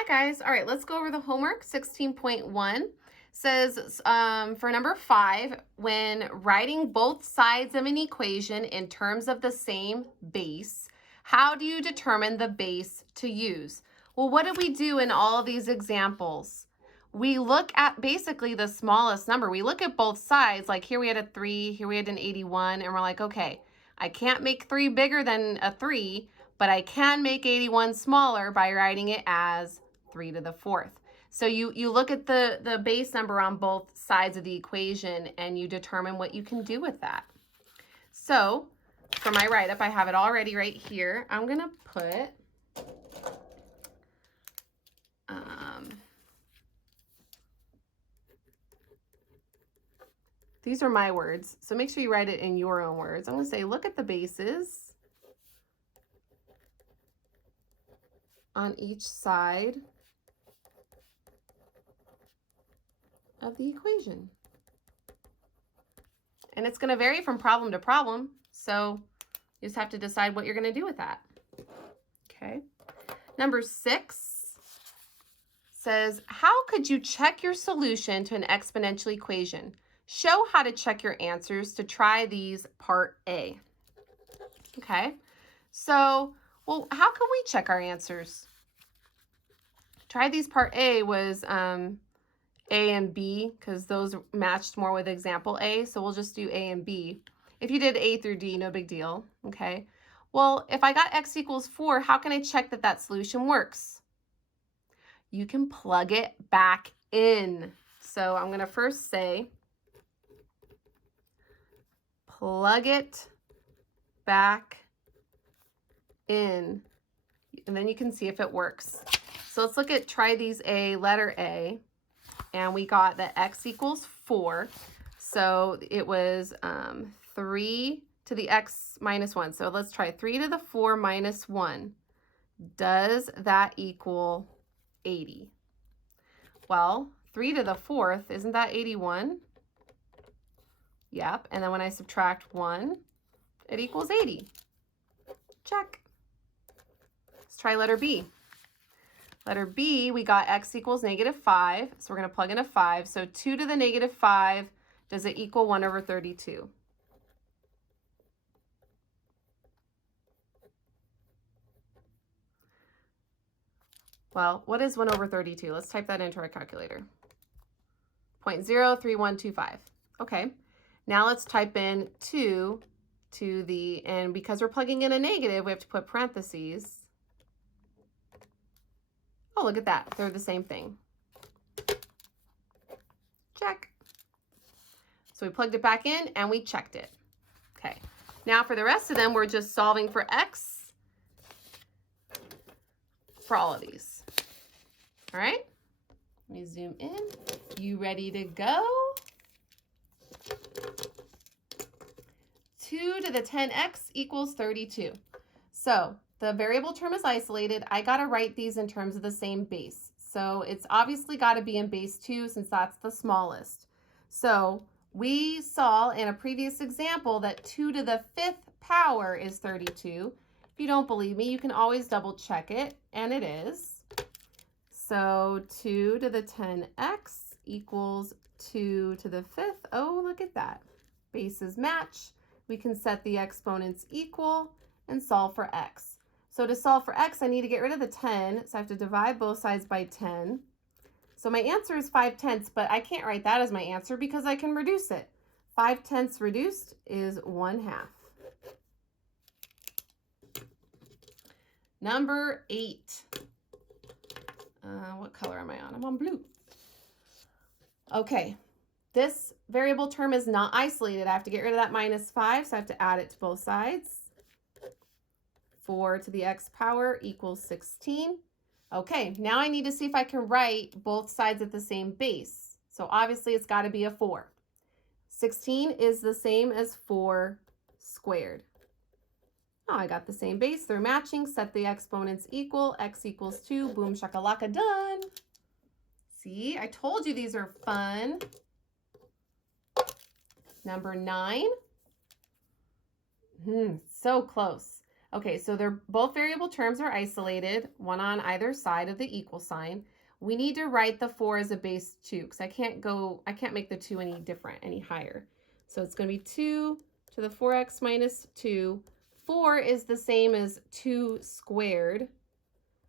Hi guys. All right, let's go over the homework. 16.1 says for number 5, when writing both sides of an equation in terms of the same base, how do you determine the base to use? Well, what did we do in all of these examples? We look at basically the smallest number. We look at both sides. Like here we had a 3, here we had an 81, and we're like, okay, I can't make 3 bigger than a 3, but I can make 81 smaller by writing it as 3 to the 4th. So you look at the base number on both sides of the equation and you determine what you can do with that. So for my write-up, I have it already right here. I'm going to put these are my words, so make sure you write it in your own words. I'm going to say, look at the bases on each side of the equation. And it's going to vary from problem to problem, so you just have to decide what you're going to do with that. Okay. Number 6 says, how could you check your solution to an exponential equation? Show how to check your answers to try these part A. Okay. So, well, how can we check our answers? Try these part A was A and B because those matched more with example A. So we'll just do A and B. If you did A through D, no big deal. Okay. Well, if I got x equals 4, how can I check that that solution works? You can plug it back in. So I'm going to first say, plug it back in. And then you can see if it works. So let's look at try these A, letter A. And we got that x equals 4. So it was 3 to the x minus 1. So let's try 3 to the 4 minus 1. Does that equal 80? Well, 3 to the 4th, isn't that 81? Yep. And then when I subtract 1, it equals 80. Check. Let's try letter B. Letter B, we got x equals -5, so we're going to plug in a 5. So 2 to the -5, does it equal 1 over 32? Well, what is 1 over 32? Let's type that into our calculator. 0.03125. Okay, now let's type in 2 to the, and because we're plugging in a negative, we have to put parentheses. Oh, look at that. They're the same thing. Check. So we plugged it back in and we checked it. Okay. Now for the rest of them, we're just solving for x for all of these. All right. Let me zoom in. You ready to go? 2 to the 10x equals 32. So the variable term is isolated. I got to write these in terms of the same base. So it's obviously got to be in base 2 since that's the smallest. So we saw in a previous example that 2 to the 5th power is 32. If you don't believe me, you can always double check it, and it is. So 2 to the 10x equals 2 to the 5th. Oh, look at that. Bases match. We can set the exponents equal and solve for x. So to solve for x, I need to get rid of the 10, so I have to divide both sides by 10. So my answer is 5/10, but I can't write that as my answer because I can reduce it. 5/10 reduced is 1/2. Number 8. What color am I on? I'm on blue. Okay, this variable term is not isolated. I have to get rid of that -5, so I have to add it to both sides. 4 to the x power equals 16. Okay, now I need to see if I can write both sides at the same base. So obviously it's got to be a 4. 16 is the same as 4 squared. Oh, I got the same base. They're matching. Set the exponents equal. X equals 2. Boom shakalaka, done. See, I told you these are fun. Number 9. So close. Okay, so they're both variable terms are isolated, one on either side of the equal sign. We need to write the 4 as a base 2 because I can't make the 2 any different, any higher. So it's going to be 2 to the 4x minus 2. 4 is the same as 2 squared.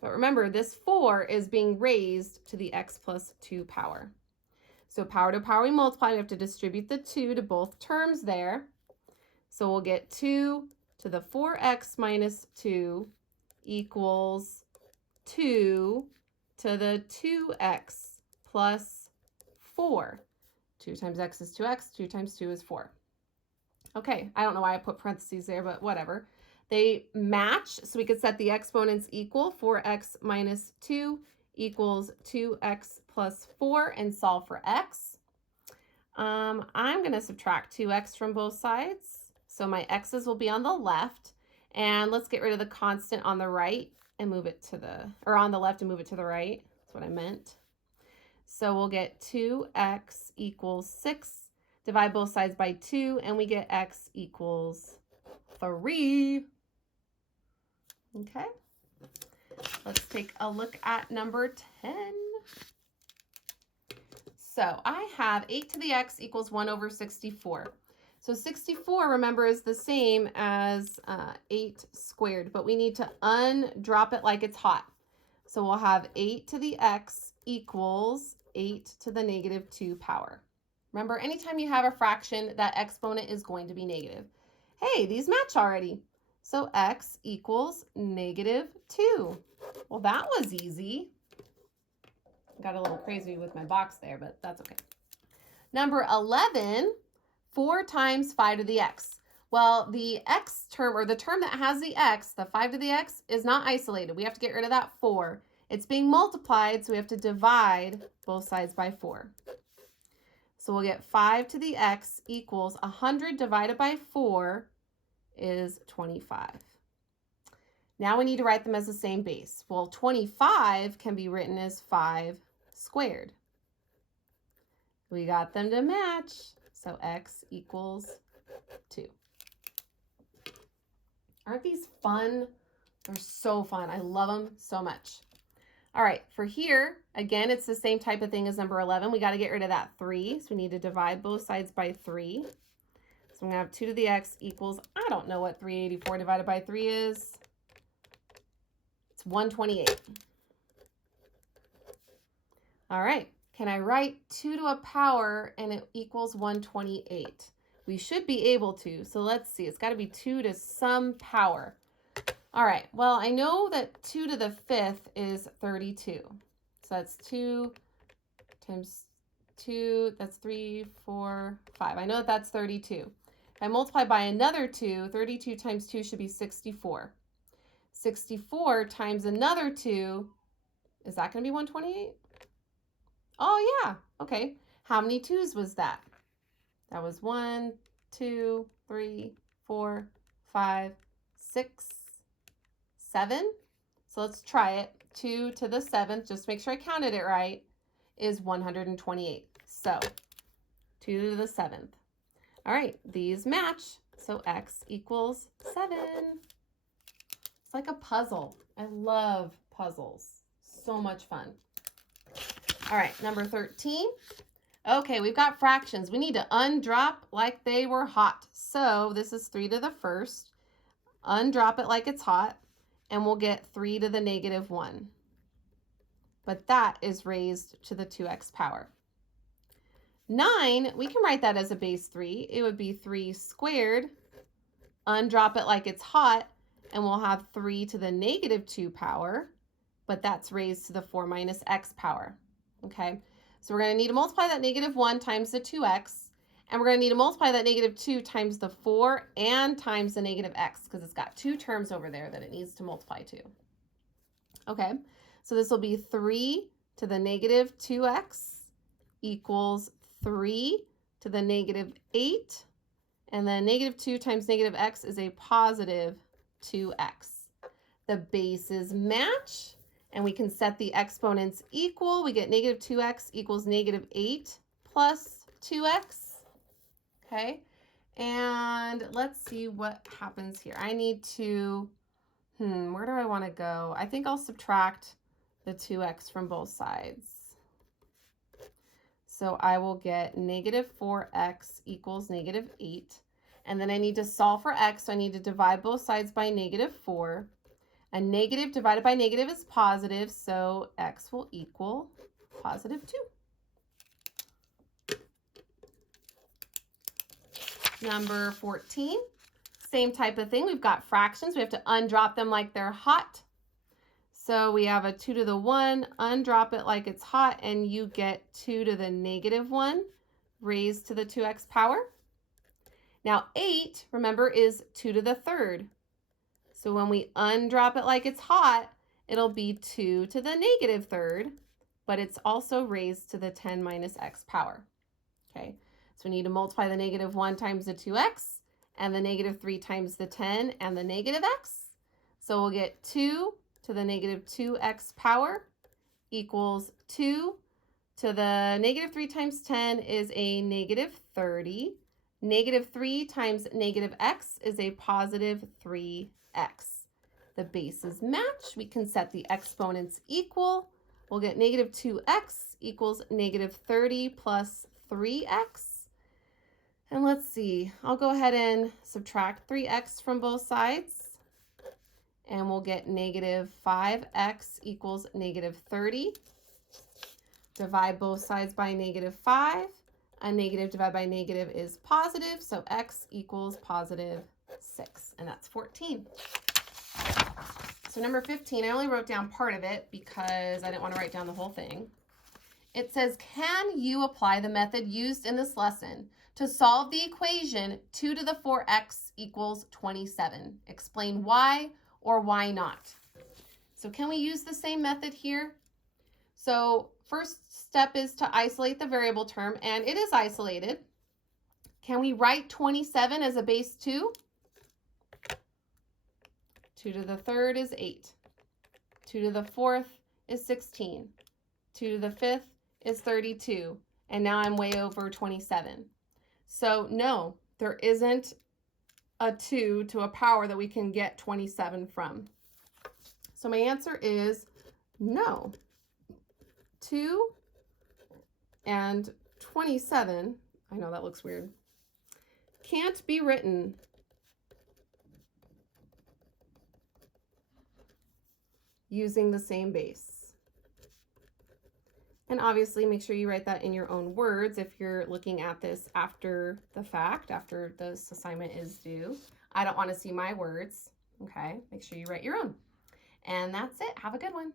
But remember, this 4 is being raised to the x plus 2 power. So power to power we multiply. We have to distribute the 2 to both terms there. So we'll get 2 to the 4x minus 2 equals 2 to the 2x plus 4. 2 times x is 2x, 2 times 2 is 4. Okay, I don't know why I put parentheses there, but whatever. They match, so we could set the exponents equal. 4x minus 2 equals 2x plus 4 and solve for x. I'm going to subtract 2x from both sides. So my x's will be on the left. And let's get rid of the constant on the right and move it to the, or on the left and move it to the right. That's what I meant. So we'll get 2x equals 6. Divide both sides by 2, and we get x equals 3. Okay. Let's take a look at number 10. So I have 8 to the x equals 1 over 64. So 64, remember, is the same as 8 squared, but we need to undrop it like it's hot. So we'll have 8 to the x equals 8 to the negative 2 power. Remember, anytime you have a fraction, that exponent is going to be negative. Hey, these match already. So x equals negative 2. Well, that was easy. Got a little crazy with my box there, but that's okay. Number 11, 4 times 5 to the x. Well, the x term, or the term that has the x, the 5 to the x, is not isolated. We have to get rid of that 4. It's being multiplied, so we have to divide both sides by 4. So we'll get 5 to the x equals 100 divided by 4 is 25. Now we need to write them as the same base. Well, 25 can be written as 5 squared. We got them to match, so x equals 2. Aren't these fun? They're so fun. I love them so much. All right, for here, again, it's the same type of thing as number 11. We got to get rid of that 3, so we need to divide both sides by 3. So I'm going to have 2 to the x equals, I don't know what 384 divided by 3 is. It's 128. All right, can I write 2 to a power and it equals 128? We should be able to, so let's see. It's got to be 2 to some power. All right, well, I know that 2 to the 5th is 32. So that's 2 times 2, that's 3, 4, 5. I know that that's 32. If I multiply by another 2, 32 times 2 should be 64. 64 times another 2, is that going to be 128? Oh, yeah, okay. How many 2's was that? That was 1, 2, 3, 4, 5, 6, 7. So let's try it. 2 to the 7th, just make sure I counted it right, is 128. So 2 to the 7th. All right, these match. So x equals 7. It's like a puzzle. I love puzzles. So much fun. All right, number 13. Okay, we've got fractions. We need to undrop like they were hot. So this is 3 to the 1st. Undrop it like it's hot, and we'll get 3 to the negative 1. But that is raised to the 2x power. 9, we can write that as a base 3. It would be 3 squared. Undrop it like it's hot, and we'll have 3 to the negative 2 power, but that's raised to the 4 minus x power. Okay, so we're going to need to multiply that negative 1 times the 2x, and we're going to need to multiply that negative 2 times the 4 and times the negative x, because it's got 2 terms over there that it needs to multiply to. Okay, so this will be 3 to the negative 2x equals 3 to the negative 8, and then negative 2 times negative x is a positive 2x. The bases match, and we can set the exponents equal. We get negative 2x equals negative 8 plus 2x. Okay, and let's see what happens here. I need to Where do I want to go? I think I'll subtract the 2x from both sides. So I will get negative 4x equals negative 8. And then I need to solve for x, so I need to divide both sides by negative 4. A negative divided by negative is positive, so x will equal positive 2. Number 14, same type of thing. We've got fractions. We have to undrop them like they're hot. So we have a 2 to the 1, undrop it like it's hot, and you get 2 to the negative 1 raised to the 2x power. Now 8, remember, is 2 to the 3rd. So when we undrop it like it's hot, it'll be 2 to the negative 3rd, but it's also raised to the 10 minus x power. Okay, so we need to multiply the negative 1 times the 2x, and the negative 3 times the 10, and the negative x. So we'll get 2 to the negative 2x power equals 2 to the negative 3 times 10 is a negative 30. Negative 3 times negative x is a positive 3x. The bases match. We can set the exponents equal. We'll get negative 2x equals negative 30 plus 3x. And let's see, I'll go ahead and subtract 3x from both sides. And we'll get negative 5x equals negative 30. Divide both sides by negative 5. A negative divided by negative is positive, so x equals positive 6, and that's 14. So number 15, I only wrote down part of it because I didn't want to write down the whole thing. It says, can you apply the method used in this lesson to solve the equation 2 to the 4x equals 27? Explain why or why not. So can we use the same method here? So first step is to isolate the variable term, and it is isolated. Can we write 27 as a base 2? 2 to the 3rd is 8. 2 to the 4th is 16. 2 to the 5th is 32. And now I'm way over 27. So no, there isn't a 2 to a power that we can get 27 from. So my answer is no. 2 and 27, I know that looks weird, can't be written using the same base. And obviously make sure you write that in your own words if you're looking at this after the fact, after this assignment is due. I don't want to see my words, okay? Make sure you write your own. And that's it. Have a good one.